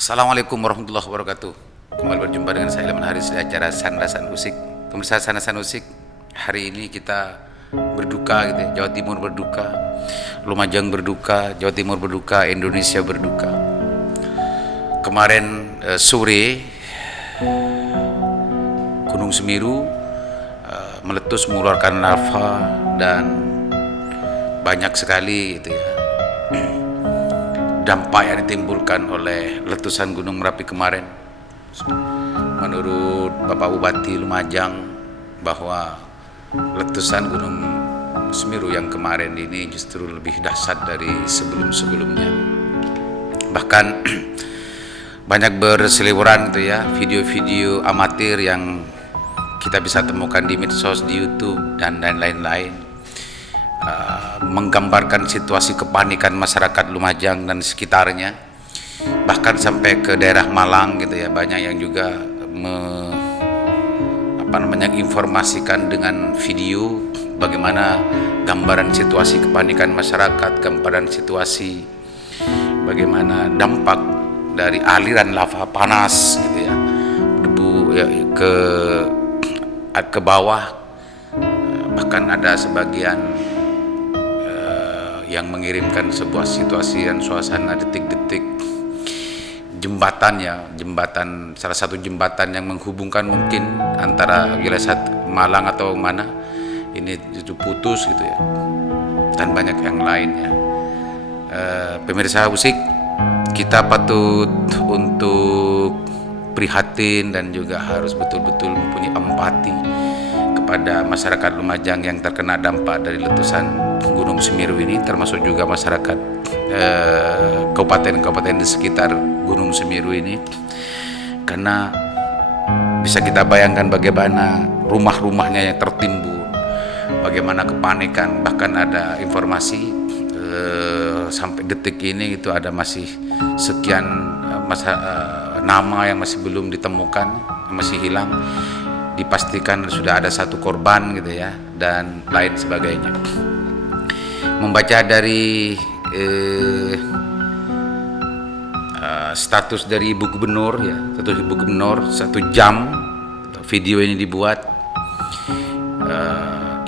Assalamualaikum warahmatullahi wabarakatuh. Kembali berjumpa dengan saya Ilman Haris di acara Sandasan Usik. Pemirsa Sandasan Usik, hari ini kita berduka gitu ya. Jawa Timur berduka, Lumajang berduka, Jawa Timur berduka, Indonesia berduka. Kemarin sore Gunung Semeru meletus mengeluarkan lava dan banyak sekali gitu ya dampak yang ditimbulkan oleh letusan Gunung Merapi kemarin. Menurut Bapak Bupati Lumajang bahwa letusan Gunung Semeru yang kemarin ini justru lebih dahsyat dari sebelum-sebelumnya. Bahkan banyak berseliweran gitu ya video-video amatir yang kita bisa temukan di medsos, di YouTube dan lain-lain, menggambarkan situasi kepanikan masyarakat Lumajang dan sekitarnya, bahkan sampai ke daerah Malang gitu ya. Banyak yang juga informasikan dengan video bagaimana gambaran situasi kepanikan masyarakat, gambaran situasi bagaimana dampak dari aliran lava panas gitu ya, debu ya, ke bawah. Bahkan ada sebagian yang mengirimkan sebuah situasi dan suasana detik-detik jembatan, salah satu jembatan yang menghubungkan mungkin antara wilayah Malang atau mana ini itu putus gitu ya, dan banyak yang lainnya. Pemirsa Usik, kita patut untuk prihatin dan juga harus betul-betul mempunyai empati kepada masyarakat Lumajang yang terkena dampak dari letusan Gunung Semeru ini, termasuk juga masyarakat kabupaten-kabupaten di sekitar Gunung Semeru ini, karena bisa kita bayangkan bagaimana rumah-rumahnya yang tertimbun, bagaimana kepanikan. Bahkan ada informasi sampai detik ini itu ada masih sekian nama yang masih belum ditemukan, masih hilang. Dipastikan sudah ada 1 korban gitu ya, dan lain sebagainya. Membaca dari status dari Ibu Gubernur ya, Ibu Gubernur 1 jam video ini dibuat.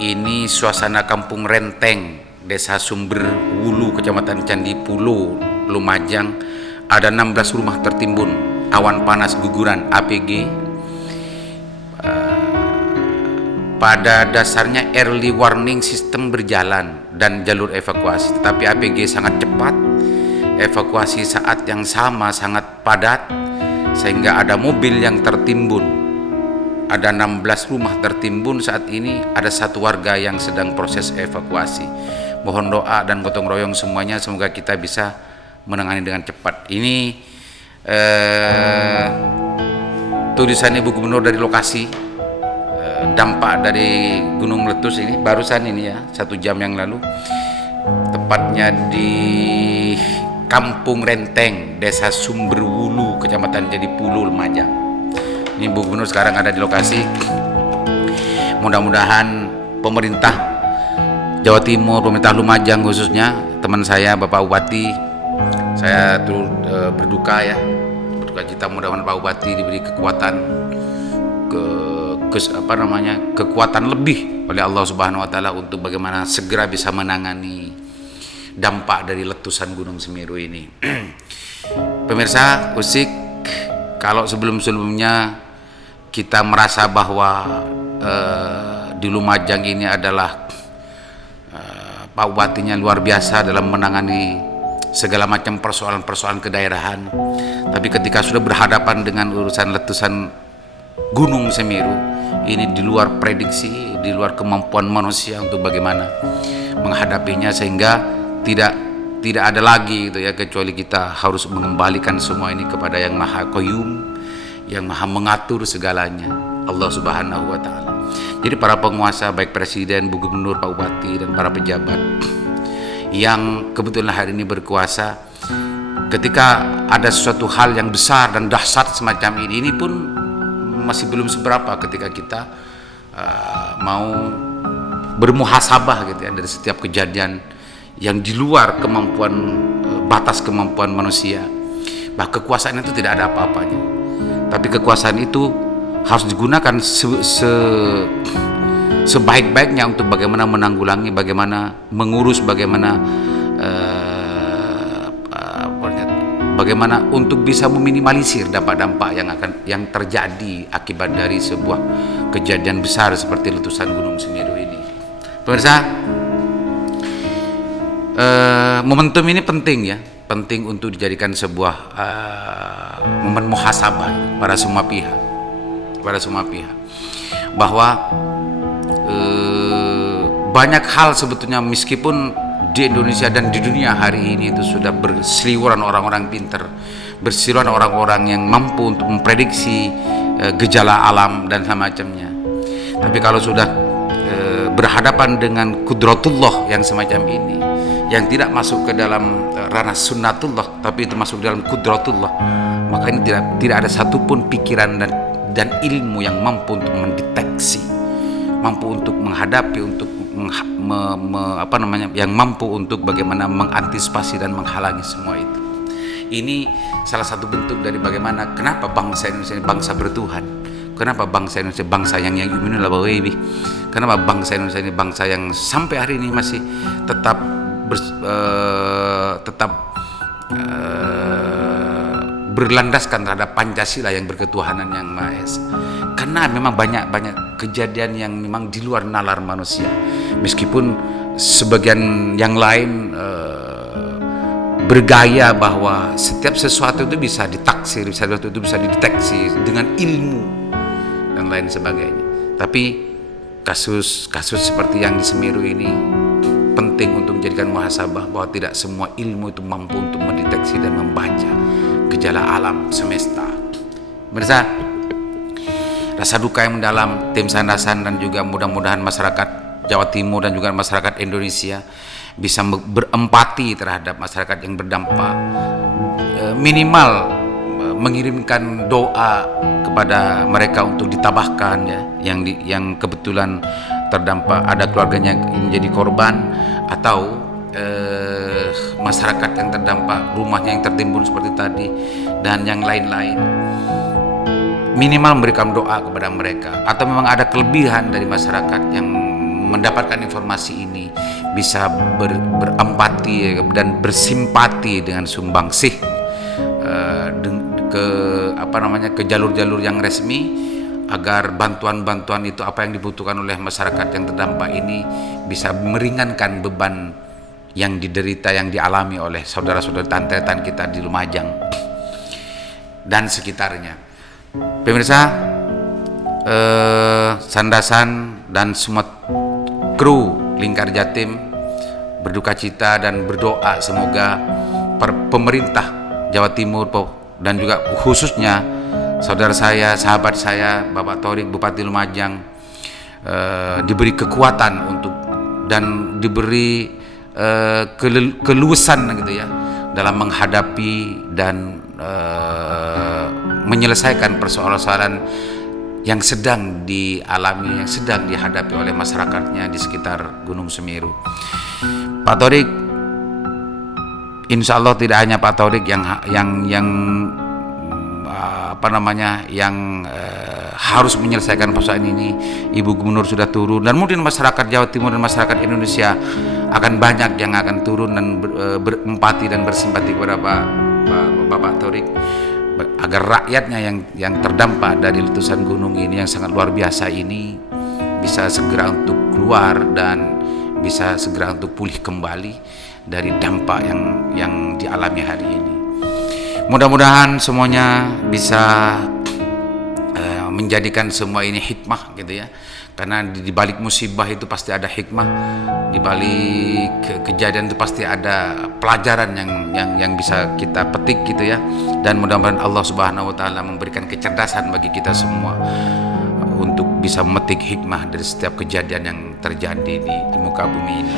Ini suasana Kampung Renteng, Desa Sumber Wulu, Kecamatan Candipulo, Lumajang. Ada 16 rumah tertimbun awan panas guguran APG. Pada dasarnya early warning system berjalan dan jalur evakuasi, tetapi APG sangat cepat, evakuasi saat yang sama sangat padat, sehingga ada mobil yang tertimbun. Ada 16 rumah tertimbun saat ini, ada 1 warga yang sedang proses evakuasi. Mohon doa dan gotong royong semuanya, semoga kita bisa menangani dengan cepat. Ini tulisan Ibu Gubernur dari lokasi dampak dari gunung meletus ini barusan ini ya, 1 jam yang lalu, tepatnya di Kampung Renteng, Desa Sumberwulu, Kecamatan Candipulo, Lumajang. Ini Bu Gubernur sekarang ada di lokasi. Mudah-mudahan pemerintah Jawa Timur, pemerintah Lumajang khususnya, teman saya Bapak Bupati, saya berduka cita, mudah-mudahan Pak Bupati diberi kekuatan kekuatan lebih oleh Allah Subhanahu wa taala untuk bagaimana segera bisa menangani dampak dari letusan Gunung Semeru ini. Pemirsa Usik, kalau sebelum-sebelumnya kita merasa bahwa di Lumajang ini adalah Pak Bupatinya luar biasa dalam menangani segala macam persoalan-persoalan kedaerahan, tapi ketika sudah berhadapan dengan urusan letusan Gunung Semeru, ini di luar prediksi, di luar kemampuan manusia untuk bagaimana menghadapinya, sehingga tidak ada lagi gitu ya, kecuali kita harus mengembalikan semua ini kepada Yang Maha Qayyum, yang Maha mengatur segalanya, Allah Subhanahu wa taala. Jadi para penguasa, baik presiden, Bu Gubernur, Pak Bupati, dan para pejabat yang kebetulan hari ini berkuasa, ketika ada sesuatu hal yang besar dan dahsyat semacam ini pun masih belum seberapa ketika kita mau bermuhasabah gitu ya dari setiap kejadian yang di luar kemampuan batas kemampuan manusia. bahwa kekuasaan itu tidak ada apa-apanya, tapi kekuasaan itu harus digunakan sebaik-baiknya untuk bagaimana menanggulangi, bagaimana mengurus, bagaimana untuk bisa meminimalisir dampak-dampak yang terjadi akibat dari sebuah kejadian besar seperti letusan Gunung Semeru ini. Pemirsa, momentum ini penting ya, penting untuk dijadikan sebuah momen muhasabah pada semua pihak, bahwa banyak hal sebetulnya meskipun di Indonesia dan di dunia hari ini itu sudah berseliweran orang-orang pintar, berseliweran orang-orang yang mampu untuk memprediksi gejala alam dan semacamnya. Tapi kalau sudah berhadapan dengan kudratullah yang semacam ini, yang tidak masuk ke dalam ranah sunnatullah, tapi itu masuk dalam kudratullah, maka ini tidak ada satupun pikiran dan ilmu yang mampu untuk mendeteksi, mampu untuk menghadapi, untuk yang mampu untuk bagaimana mengantisipasi dan menghalangi semua itu. Ini salah satu bentuk dari bagaimana kenapa bangsa Indonesia ini bangsa bertuhan, kenapa bangsa Indonesia bangsa yang yu'minuna bil-ghaibi, kenapa bangsa Indonesia ini bangsa yang sampai hari ini masih tetap berlandaskan terhadap Pancasila yang berketuhanan yang Maha Esa. Karena memang banyak kejadian yang memang di luar nalar manusia, meskipun sebagian yang lain bergaya bahwa setiap sesuatu itu bisa ditaksir, sesuatu itu bisa dideteksi dengan ilmu dan lain sebagainya. Tapi kasus seperti yang di Semeru ini penting untuk menjadikan muhasabah bahwa tidak semua ilmu itu mampu untuk mendeteksi dan membaca gejala alam semesta. Pemirsa, rasa duka yang mendalam tim Sandasan dan juga mudah-mudahan masyarakat Jawa Timur dan juga masyarakat Indonesia bisa berempati terhadap masyarakat yang berdampak, minimal mengirimkan doa kepada mereka untuk ditabahkan ya, yang kebetulan terdampak, ada keluarganya yang menjadi korban, atau masyarakat yang terdampak, rumahnya yang tertimbun seperti tadi dan yang lain-lain. Minimal memberikan doa kepada mereka, atau memang ada kelebihan dari masyarakat yang mendapatkan informasi ini bisa berempati dan bersimpati dengan sumbangsih ke jalur-jalur yang resmi, agar bantuan-bantuan itu apa yang dibutuhkan oleh masyarakat yang terdampak ini bisa meringankan beban yang diderita, yang dialami oleh saudara-saudara tantetan kita di Lumajang dan sekitarnya. Pemirsa, Sandasan dan semua kru Lingkar Jatim berduka cita dan berdoa semoga pemerintah Jawa Timur dan juga khususnya saudara saya, sahabat saya, Bapak Thorik, Bupati Lumajang, diberi kekuatan untuk dan diberi keluasan gitu ya dalam menghadapi dan menyelesaikan persoalan yang sedang dialami, yang sedang dihadapi oleh masyarakatnya di sekitar Gunung Semeru. Pak Thorik, insya Allah tidak hanya Pak Thorik yang harus menyelesaikan persoalan ini. Ibu Gubernur sudah turun, dan mungkin masyarakat Jawa Timur dan masyarakat Indonesia akan banyak yang akan turun dan berempati dan bersimpati kepada Bapak Thorik, agar rakyatnya yang terdampak dari letusan gunung ini yang sangat luar biasa ini bisa segera untuk keluar dan bisa segera untuk pulih kembali dari dampak yang dialami hari ini. Mudah-mudahan semuanya bisa menjadikan semua ini hikmah gitu ya, karena di balik musibah itu pasti ada hikmah, di balik kejadian itu pasti ada pelajaran yang bisa kita petik gitu ya. Dan mudah-mudahan Allah Subhanahu wa taala memberikan kecerdasan bagi kita semua untuk bisa memetik hikmah dari setiap kejadian yang terjadi di muka bumi ini.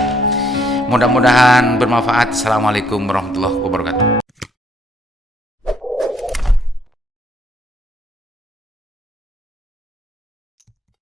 Mudah-mudahan bermanfaat. Assalamualaikum warahmatullahi wabarakatuh.